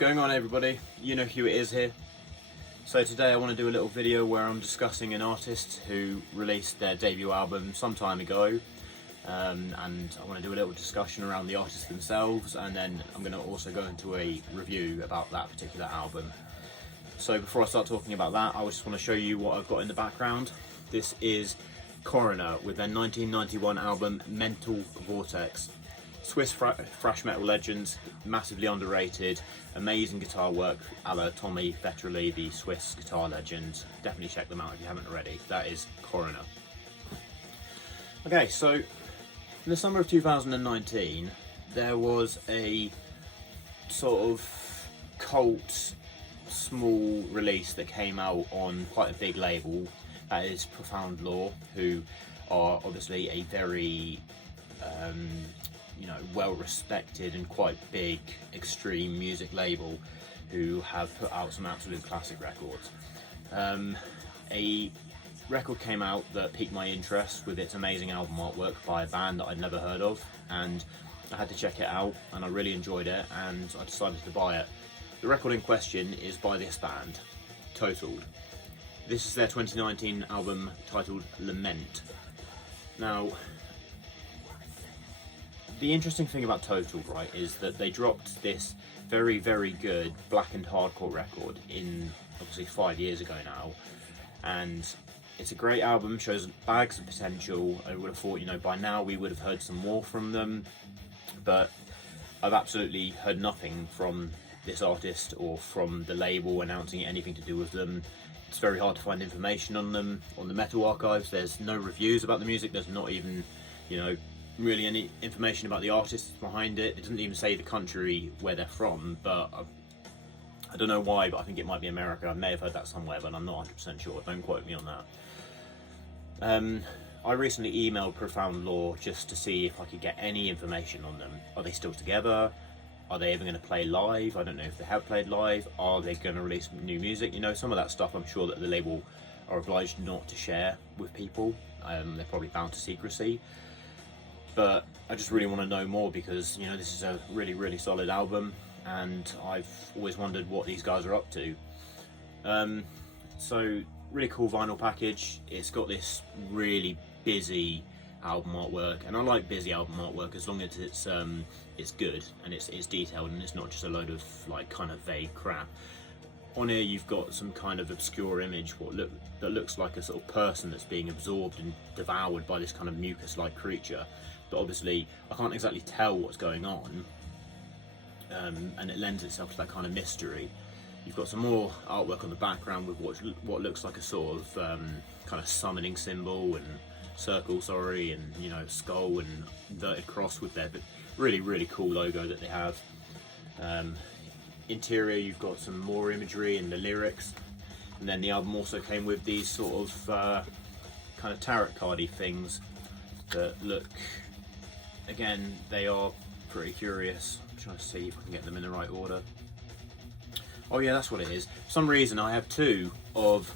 Going on, everybody? You know who it is here. So today I want to do a little video where I'm discussing an artist who released their debut album some time ago, and I want to do a little discussion around the artists themselves, and then I'm going to also go into a review about that particular album. So before I start talking about that, I just want to show you what I've got in the background. This is Coroner with their 1991 album Mental Vortex. Swiss thrash metal legends, massively underrated, amazing guitar work a la Tommy Vetrelli, the Swiss guitar legend. Definitely check them out if you haven't already. That is Coroner. Okay, so in the summer of 2019, there was a sort of cult small release that came out on quite a big label. That is Profound Law, who are obviously a very well respected and quite big extreme music label who have put out some absolute classic records. A record came out that piqued my interest with its amazing album artwork by a band that I'd never heard of, and I had to check it out and I really enjoyed it and I decided to buy it. The record in question is by this band, Totaled. This is their 2019 album titled Lament. Now, the interesting thing about Totaled, right, is that they dropped this very, very good Blackened Hardcore record in obviously 5 years ago now, and it's a great album, shows bags of potential. I would have thought, by now we would have heard some more from them, but I've absolutely heard nothing from this artist or from the label announcing anything to do with them. It's very hard to find information on them on the Metal Archives. There's no reviews about the music. There's not even, really any information about the artists behind it. It doesn't even say the country where they're from, but I don't know why, but I think it might be America. I may have heard that somewhere, but I'm not 100% sure. Don't quote me on that. I recently emailed Profound Law just to see if I could get any information on them. Are they still together? Are they ever going to play live? I don't know if they have played live. Are they going to release new music? Some of that stuff I'm sure that the label are obliged not to share with people. They're probably bound to secrecy. But I just really want to know more because, this is a really, really solid album and I've always wondered what these guys are up to. So, really cool vinyl package. It's got this really busy album artwork, and I like busy album artwork as long as it's good and it's detailed and it's not just a load of kind of vague crap. On here you've got some kind of obscure image that looks like a sort of person that's being absorbed and devoured by this kind of mucus-like creature, but obviously I can't exactly tell what's going on, and it lends itself to that kind of mystery. You've got some more artwork on the background with what looks like a sort of kind of summoning symbol and circle, and skull and inverted cross with their really, really cool logo that they have. Interior, you've got some more imagery and the lyrics, and then the album also came with these sort of kind of tarot cardy things that look, again, they are pretty curious. I'm trying to see if I can get them in the right order. Oh yeah, that's what it is. For some reason I have two of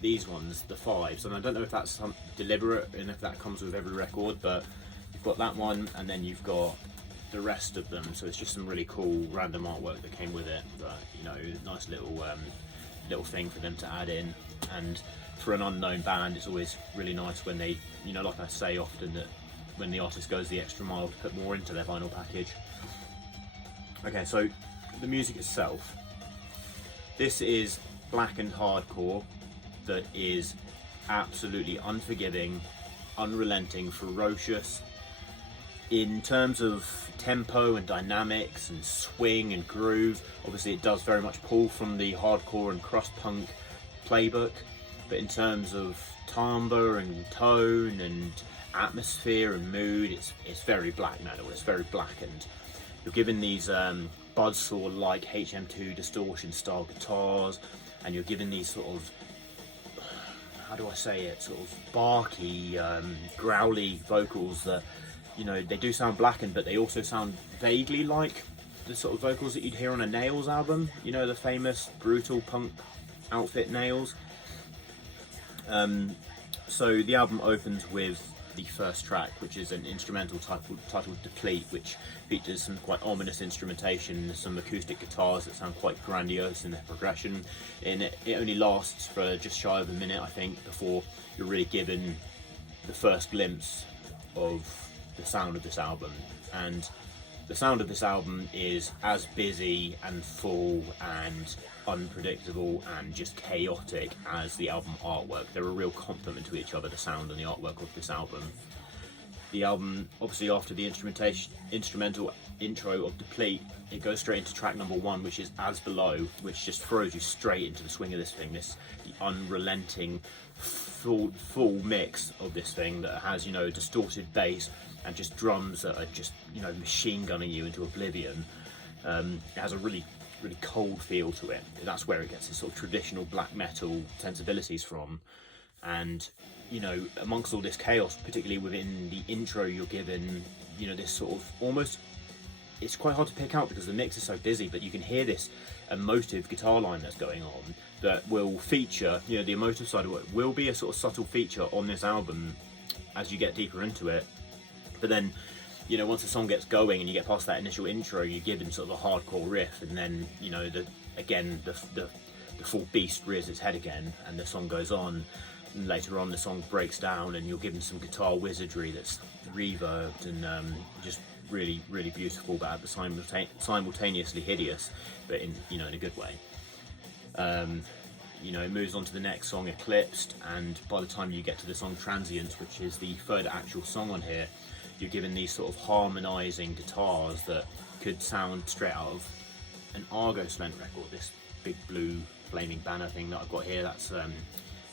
these ones, the fives, and I don't know if that's deliberate and if that comes with every record, but you've got that one and then you've got the rest of them, so it's just some really cool random artwork that came with it, but nice little thing for them to add in. And for an unknown band, it's always really nice when they, like I say often, that when the artist goes the extra mile to put more into their vinyl package. Okay, so the music itself, this is Blackened Hardcore that is absolutely unforgiving, unrelenting, ferocious. In terms of tempo and dynamics and swing and groove, obviously it does very much pull from the hardcore and crust punk playbook, but in terms of timbre and tone and atmosphere and mood, it's very black metal, it's very blackened. You're given these buzzsaw-like HM2 distortion style guitars, and you're given these sort of, how do I say it, sort of barky, growly vocals that, they do sound blackened, but they also sound vaguely like the sort of vocals that you'd hear on a Nails album, the famous brutal punk outfit Nails. So the album opens with the first track, which is an instrumental titled Deplete, which features some quite ominous instrumentation, some acoustic guitars that sound quite grandiose in their progression. And it only lasts for just shy of a minute, I think, before you're really given the first glimpse of the sound of this album. And the sound of this album is as busy and full and unpredictable and just chaotic as the album artwork. They're a real complement to each other, the sound and the artwork of this album. The album, obviously after the instrumental intro of Deplete, it goes straight into track number 1, which is As Below, which just throws you straight into the swing of this thing, the unrelenting full mix of this thing that has, you know, distorted bass and just drums that are just, you know, machine gunning you into oblivion. It has a really cold feel to it. That's where it gets its sort of traditional black metal sensibilities from. And, you know, amongst all this chaos, particularly within the intro, you're given, you know, this sort of almost, it's quite hard to pick out because the mix is so busy, but you can hear this emotive guitar line that's going on that will feature, you know, the emotive side of it will be a sort of subtle feature on this album as you get deeper into it. But then, you know, once the song gets going and you get past that initial intro, you give him sort of a hardcore riff, and then, you know, the full beast rears its head again, and the song goes on. And later on, the song breaks down, and you'll give him some guitar wizardry that's reverbed and just really beautiful, but at the simultaneously hideous, but in, you know, in a good way. You know, it moves on to the next song, Eclipsed, and by the time you get to the song Transience, which is the third actual song on here, you're given these sort of harmonising guitars that could sound straight out of an Argos Lament record, this big blue flaming banner thing that I've got here. That's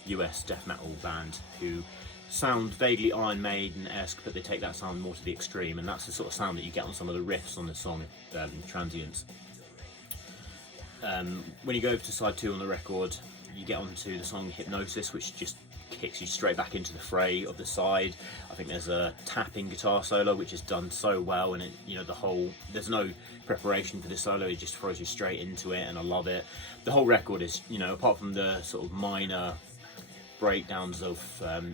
US death metal band who sound vaguely Iron Maiden-esque, but they take that sound more to the extreme, and that's the sort of sound that you get on some of the riffs on the song Transience. When you go over to side 2 on the record, you get onto the song Hypnosis, which just kicks you straight back into the fray of the side. I think there's a tapping guitar solo which is done so well, and it, you know, there's no preparation for this solo, it just throws you straight into it, and I love it. The whole record is, you know, apart from the sort of minor breakdowns of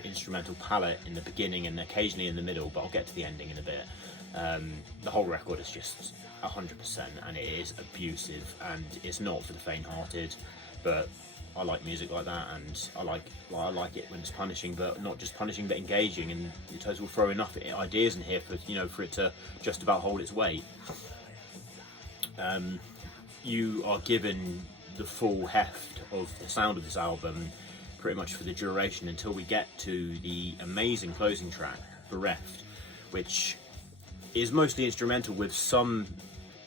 instrumental palette in the beginning and occasionally in the middle, but I'll get to the ending in a bit, the whole record is just 100%, and it is abusive, and it's not for the faint-hearted, but I like music like that, and I like it when it's punishing, but not just punishing, but engaging, and it will throw enough ideas in here for, you know, for it to just about hold its weight. You are given the full heft of the sound of this album pretty much for the duration until we get to the amazing closing track, Bereft, which is mostly instrumental with some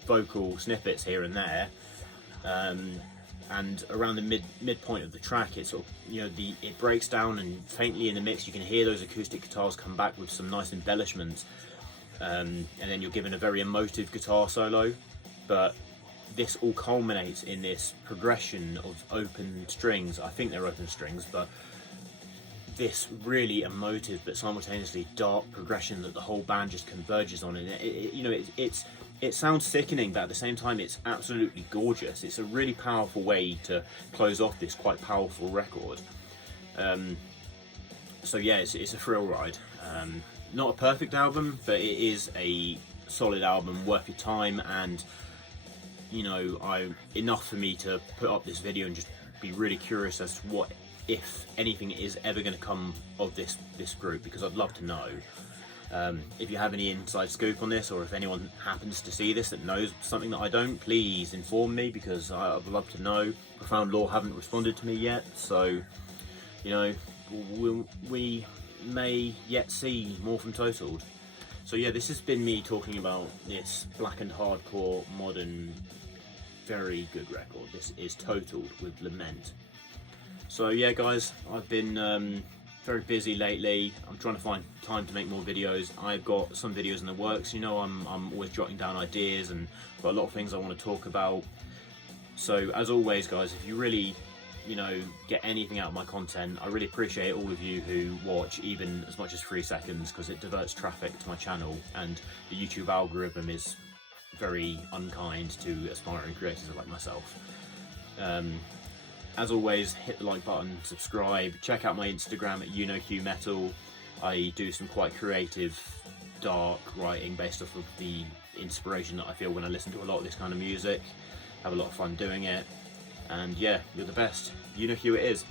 vocal snippets here and there. And around the midpoint of the track, it sort of, you know, it breaks down, and faintly in the mix you can hear those acoustic guitars come back with some nice embellishments, and then you're given a very emotive guitar solo. But this all culminates in this progression of open strings. I think they're open strings, but this really emotive but simultaneously dark progression that the whole band just converges on, and you know, it sounds sickening, but at the same time it's absolutely gorgeous. It's a really powerful way to close off this quite powerful record. So yeah, it's a thrill ride. Not a perfect album, but it is a solid album, worth your time, and, you know, enough for me to put up this video and just be really curious as to what, if anything, is ever going to come of this group, because I'd love to know. If you have any inside scoop on this, or if anyone happens to see this that knows something that I don't, please inform me, because I'd love to know. Profound Law haven't responded to me yet, so, you know, we may yet see more from Totaled. So yeah, this has been me talking about this Blackened Hardcore modern, very good record. This is Totaled with Lament. So yeah guys, I've been very busy lately. I'm trying to find time to make more videos. I've got some videos in the works, you know, I'm always jotting down ideas, and I've got a lot of things I want to talk about. So as always guys, if you really, you know, get anything out of my content, I really appreciate all of you who watch even as much as 3 seconds, because it diverts traffic to my channel, and the YouTube algorithm is very unkind to aspiring creators like myself. As always, hit the like button, subscribe, check out my Instagram at YouKnowHughMetal. I do some quite creative, dark writing based off of the inspiration that I feel when I listen to a lot of this kind of music. Have a lot of fun doing it, and yeah, you're the best. You know who it is.